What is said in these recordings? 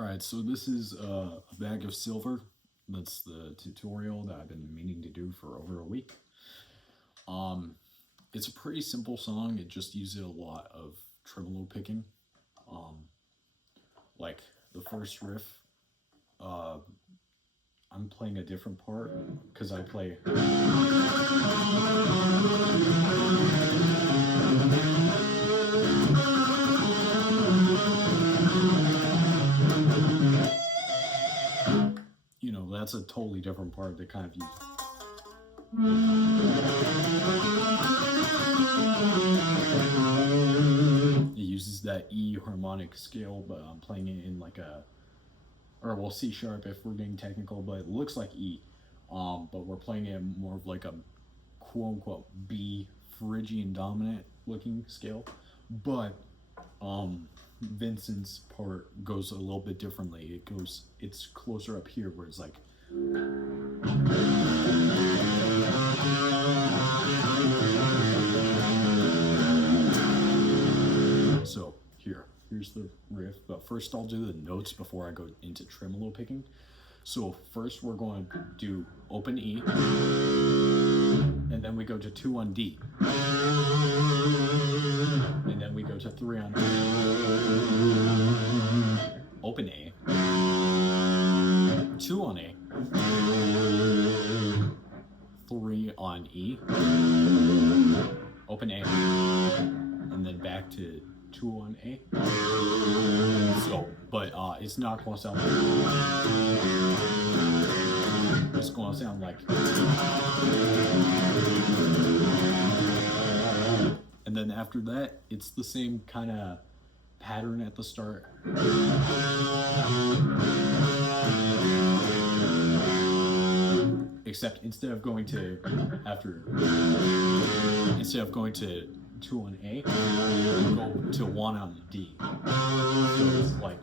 Alright, so this is a bag of silver. That's the tutorial that I've been meaning to do for over a week. It's a pretty simple song. It just uses a lot of tremolo picking. Like the first riff, I'm playing a different part because I play... You know, that's a totally different part that kind of it uses that E harmonic scale, but I'm playing it in like a, or well, C sharp if we're getting technical, but it looks like E. But we're playing it more of like a quote unquote B Phrygian dominant looking scale. But Vincent's part goes a little bit differently. It's closer up here where it's like so here's the riff, but first I'll do the notes before I go into tremolo picking. So first we're going to do open E, and then we go to 2 on D, and then we go to 3 on A, open A, 2 on A, 3 on E, open A, and then back to 2 on A. So, but it's not going to sound like, it's going to sound like, and then after that it's the same kind of pattern at the start. Except instead of going to 2 on A, we'll go to 1 on D. So it's like,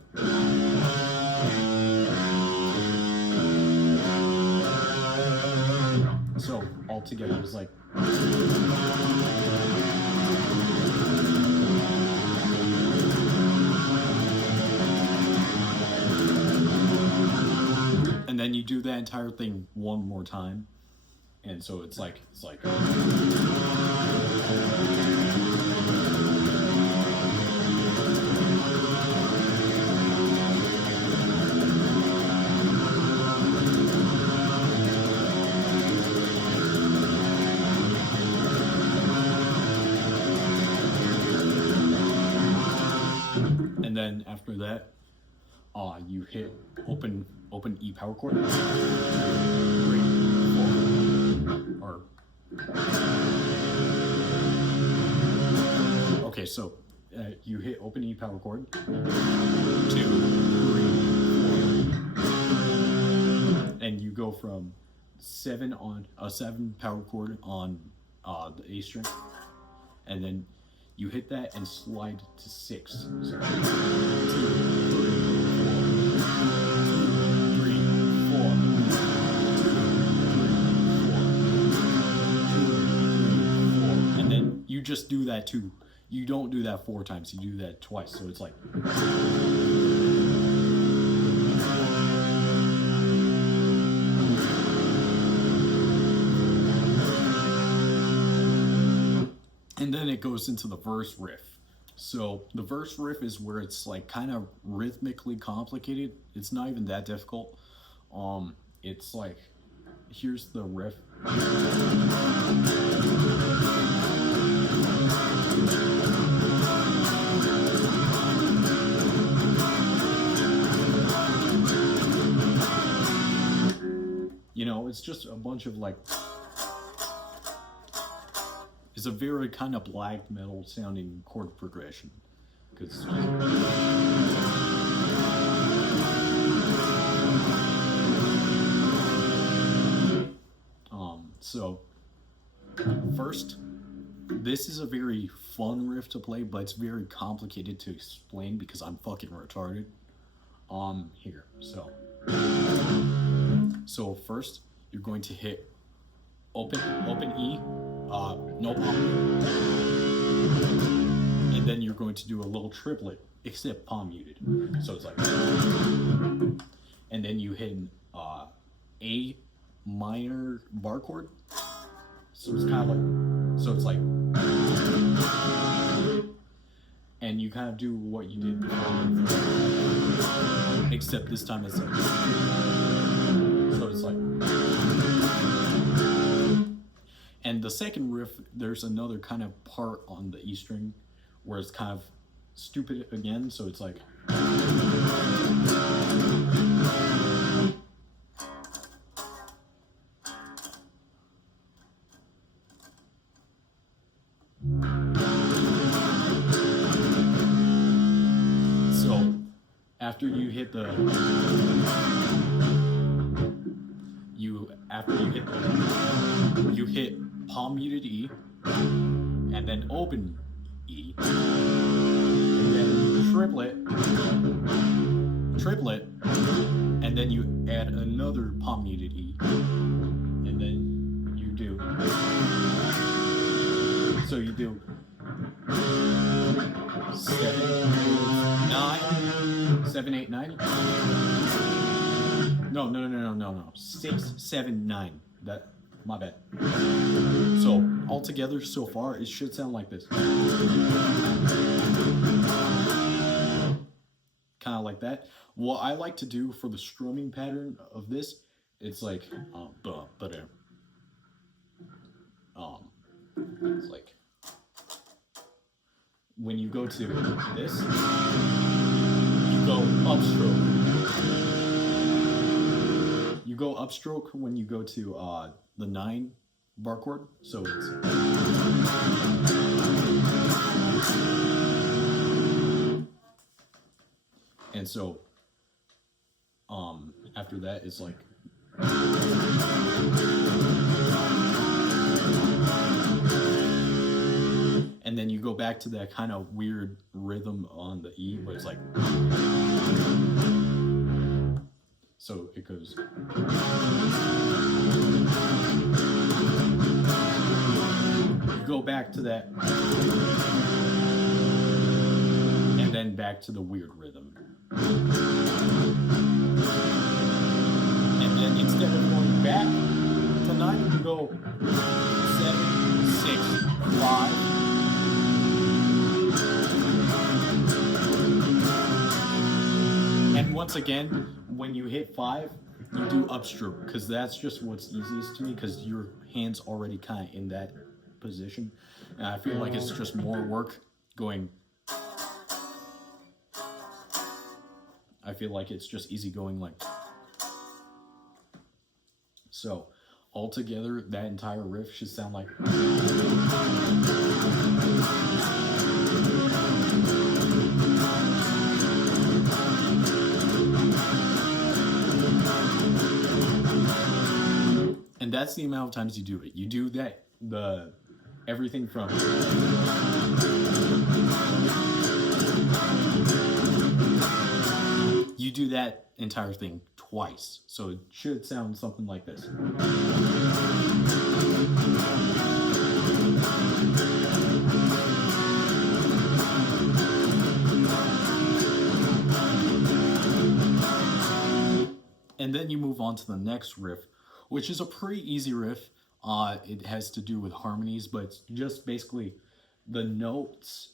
so all together it's like, and then you do that entire thing one more time, and so it's like and then after that, you hit open E power chord, 3, 4, or okay, so you hit open E power chord, 2, 3, 4, and you go from 7 on a 7 power chord on the A string, and then you hit that and slide to 6. So 2, 3, 4, and then you just do that too. You don't do that 4 times, you do that twice. So it's like, and then it goes into the verse riff. So the verse riff is where it's like kind of rhythmically complicated. It's not even that difficult. It's like, here's the riff. You know, it's just a bunch of like, it's a very kind of black metal sounding chord progression. Because so first, this is a very fun riff to play, but it's very complicated to explain because I'm fucking retarded. Here, so first you're going to hit open E, no palm, and then you're going to do a little triplet, except palm muted. So it's like. and then you hit an A minor bar chord. So it's kind of like, so it's like, and you kind of do what you did before, except this time it's like, so it's like, and the second riff, there's another kind of part on the E string where it's kind of stupid again, so it's like, so after you hit the, you hit palm muted E, and then open E, and then triplet, and then you add another palm muted E, and then you do, so you do 7, 8, 9. No. 6, 7, 9. That, my bad. So altogether, so far, it should sound like this. Kind of like that. What I like to do for the strumming pattern of this, it's like, it's like, when you go to this, you go upstroke. You go upstroke when you go to the 9 bar chord, so it's, and so after that it's like, and then you go back to that kind of weird rhythm on the E where it's like, so it goes, you go back to that, and then back to the weird rhythm. And then instead of going back to 9, you go 7, 6, 5. And once again, when you hit 5, you do upstroke, because that's just what's easiest to me, because your hand's already kind of in that position. And I feel like it's just more work going. I feel like it's just easy going like. So, altogether, that entire riff should sound like. And that's the amount of times you do it. You do that, everything from you do that entire thing twice. So it should sound something like this. And then you move on to the next riff, which is a pretty easy riff. It has to do with harmonies, but it's just basically the notes.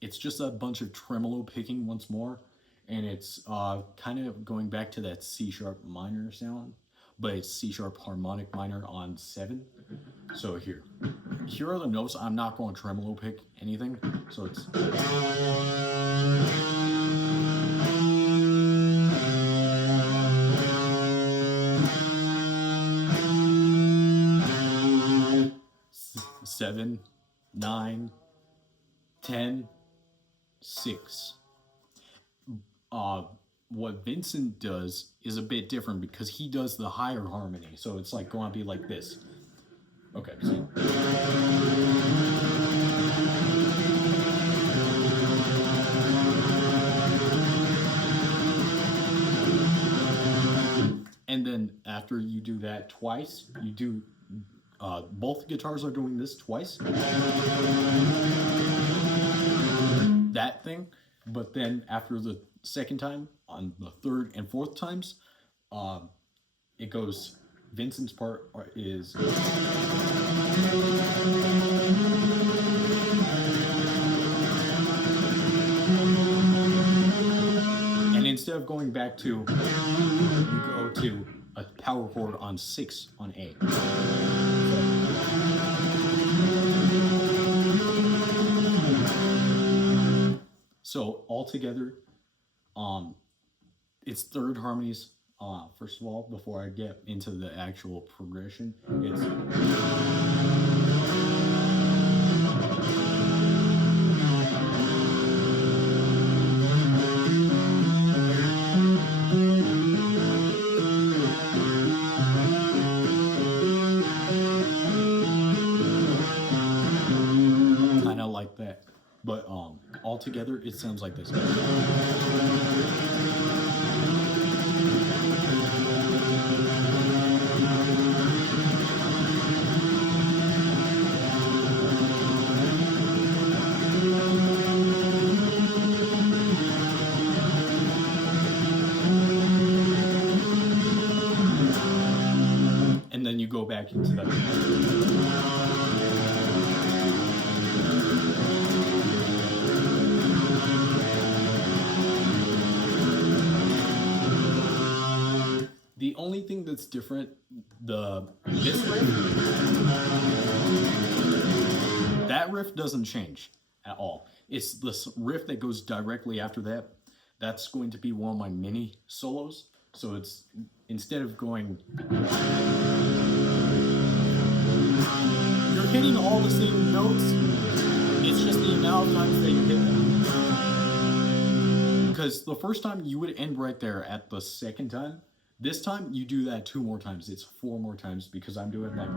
It's just a bunch of tremolo picking once more, and it's kind of going back to that C sharp minor sound, but it's C sharp harmonic minor on 7. So here are the notes. I'm not going to tremolo pick anything, so it's. Seven, 9, 10, 6. What Vincent does is a bit different because he does the higher harmony, so it's like going to be like this. Okay, so. And then after you do that twice, you do. Both guitars are doing this twice. That thing, but then after the second time, on the third and fourth times, um, it goes. Vincent's part is, and instead of going back to, you go to a power chord on 6 on A. So altogether, it's third harmonies. First of all, before I get into the actual progression, it's kind of like that. But altogether, it sounds like this. And then you go back into that. The only thing that's different, this riff, that riff doesn't change at all. It's this riff that goes directly after that. That's going to be one of my mini solos. So it's, instead of going, you're hitting all the same notes. It's just the amount of times that you hit them. Because the first time you would end right there at the second time. This time, you do that 2 more times. It's 4 more times because I'm doing like...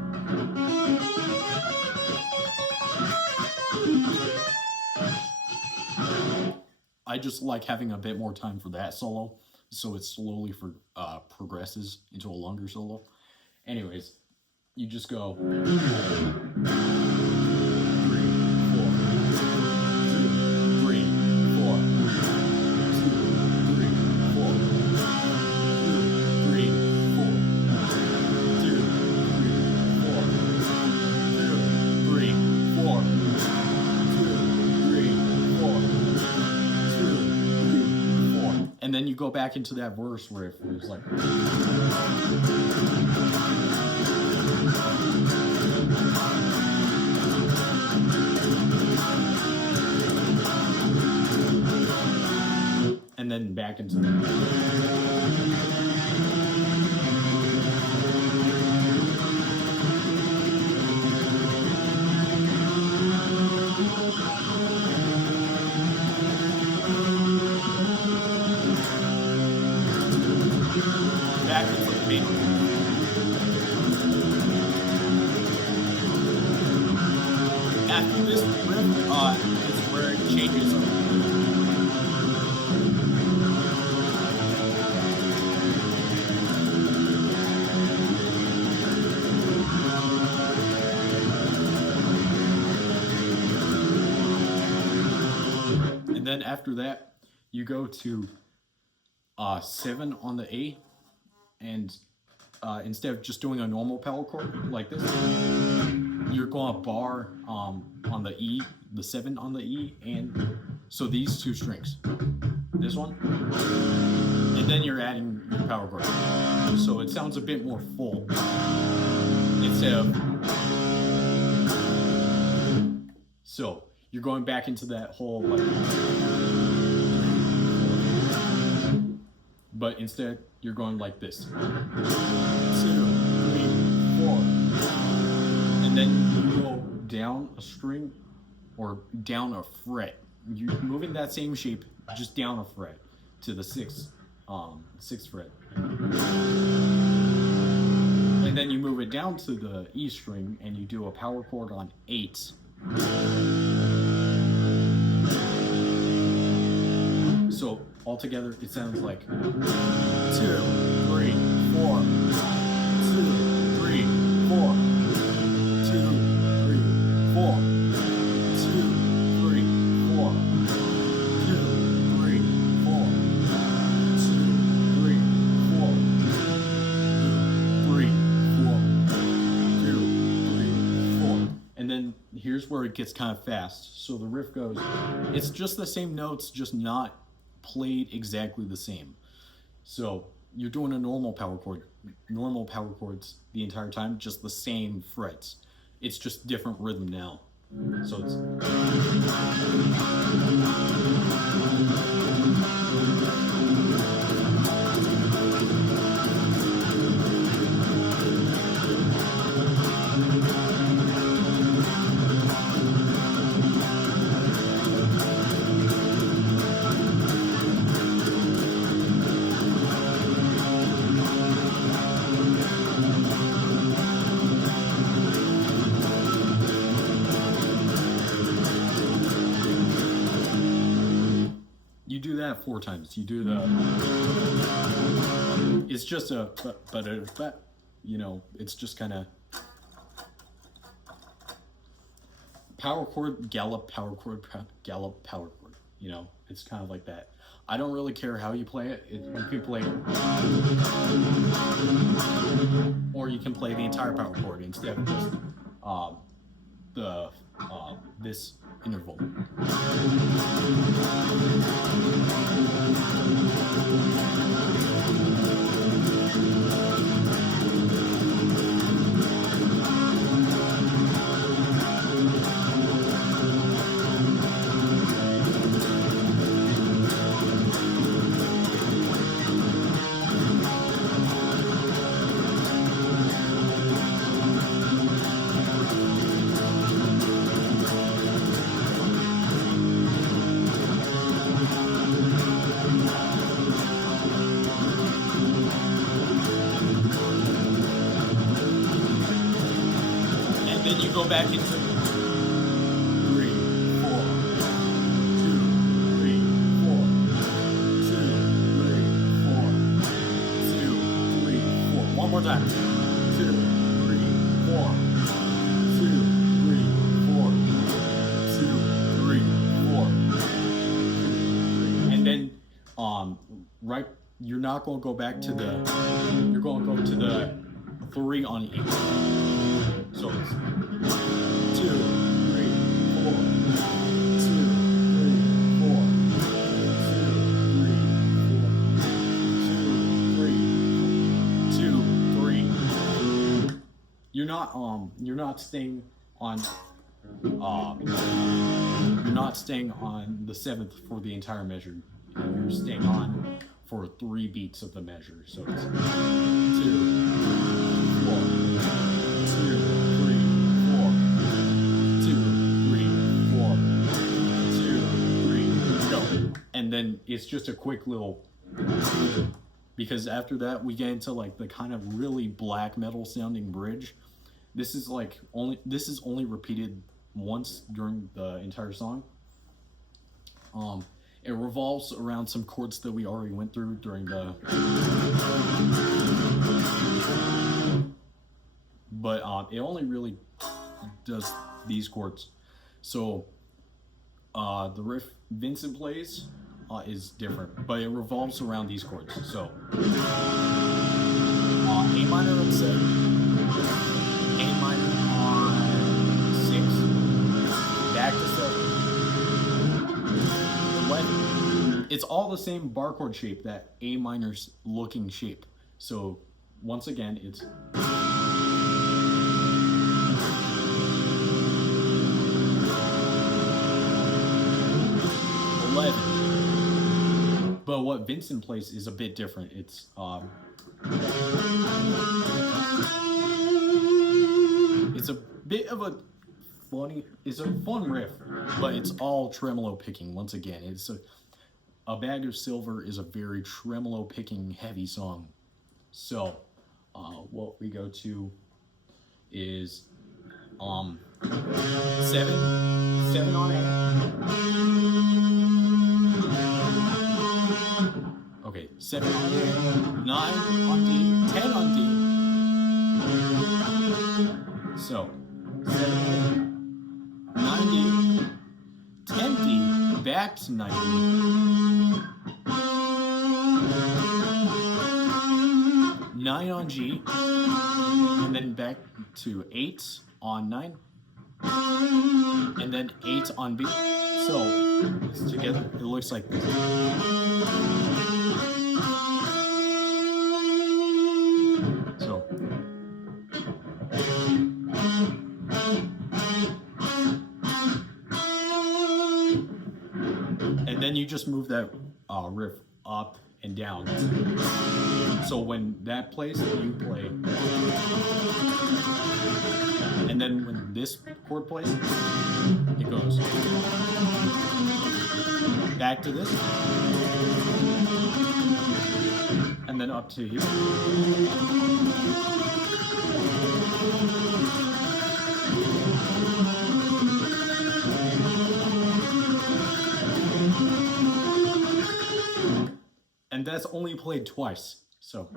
I just like having a bit more time for that solo, so it slowly progresses into a longer solo. Anyways, you just go... 3, 4, 2, 3, 4, 2, 3, 4. And then you go back into that verse riff where it's like... And then back into that. Back into the beat. After this riff, is where it changes. And then after that, you go to 7 on the A, and instead of just doing a normal power chord like this, you're going to bar on the E, the 7 on the E, and so these 2 strings, this one, and then you're adding your power chord, so it sounds a bit more full instead of. So you're going back into that whole like, but instead you're going like this, 2, 3, 4, and then you go down a string or down a fret. You're moving that same shape, just down a fret to the 6th fret, and then you move it down to the E string and you do a power chord on 8. So altogether, it sounds like 2, 3, 4, 2, 3, 4, 2, 3, 4, 2, 3, 4, 2, 3, 4, 2, here's where it gets kind of fast. So the riff goes, it's just the same notes, just not played exactly the same. So you're doing a normal power chords the entire time, just the same frets. It's just different rhythm now. So it's you do that 4 times. You do the. It's just a, you know, it's just kind of power chord, gallop, power chord, gallop, power chord. You know, it's kind of like that. I don't really care how you play it. You can play it, or you can play the entire power chord instead of just this interval. Then you go back into 3, 4, 2, 3, 4, 2, 3, 4, 2, 3, 4. One more time. 2, 3, 4, 2, 3, 4, 2, 3, 4. And then, right, you're not going to go back to the, you're going to go to the 3 on E. So it's 2, 3, 4, 2, 3, 4, 2, 3, 4, 2, 3. You're not staying on the 7th for the entire measure. You're staying on for 3 beats of the measure. So it's 2, 4, 2, 3, 4, 2, 3, 4, 2, 3, go. And then it's just a quick little, because after that we get into like the kind of really black metal sounding bridge. This is only repeated once during the entire song. It revolves around some chords that we already went through during the, but it only really does these chords. So the riff Vincent plays is different, but it revolves around these chords. So A minor on 7, A minor on 6, back to 7, 11. It's all the same bar chord shape, that A minor's looking shape. So once again, it's 11. But what Vincent plays is a bit different. It's a bit of a fun riff, but it's all tremolo picking. Once again, it's a Bag of Silver is a very tremolo picking heavy song. So what we go to is 7 on A. Okay, 7 on A, 9 on D, 10 on D. So 7 9 D, 10 D, back to 9 D, 9 on G, and then back to 8 on 9, and then 8 on B. So it's together. It looks like this. So and then you just move that riff up and down. So when that plays, you play. And then when this chord plays, it goes back to this. And then up to here. And that's only played twice, so.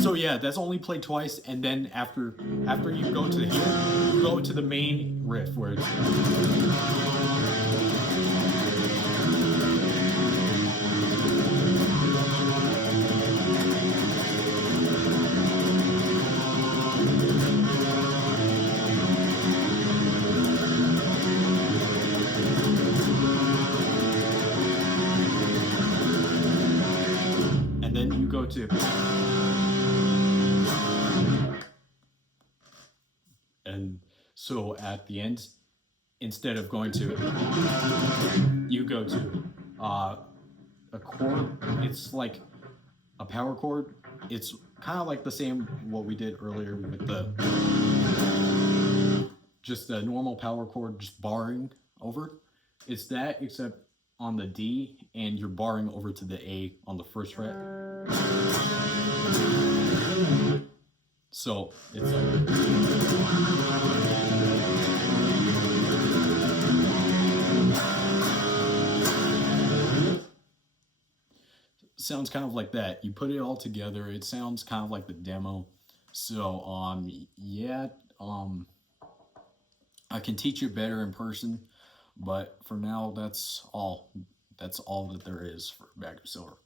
So yeah, that's only played twice, and then after you go to here, you go to the main riff where it's. And then you go to. And so at the end, instead of going to, you go to a chord. It's like a power chord. It's kind of like the same what we did earlier with the just a normal power chord, just barring over. It's that, except on the D, and you're barring over to the A on the first fret. So it's like. Sounds kind of like that. You put it all together, it sounds kind of like the demo. So yeah, I can teach you better in person, but for now that's all that there is for Bag of Silver.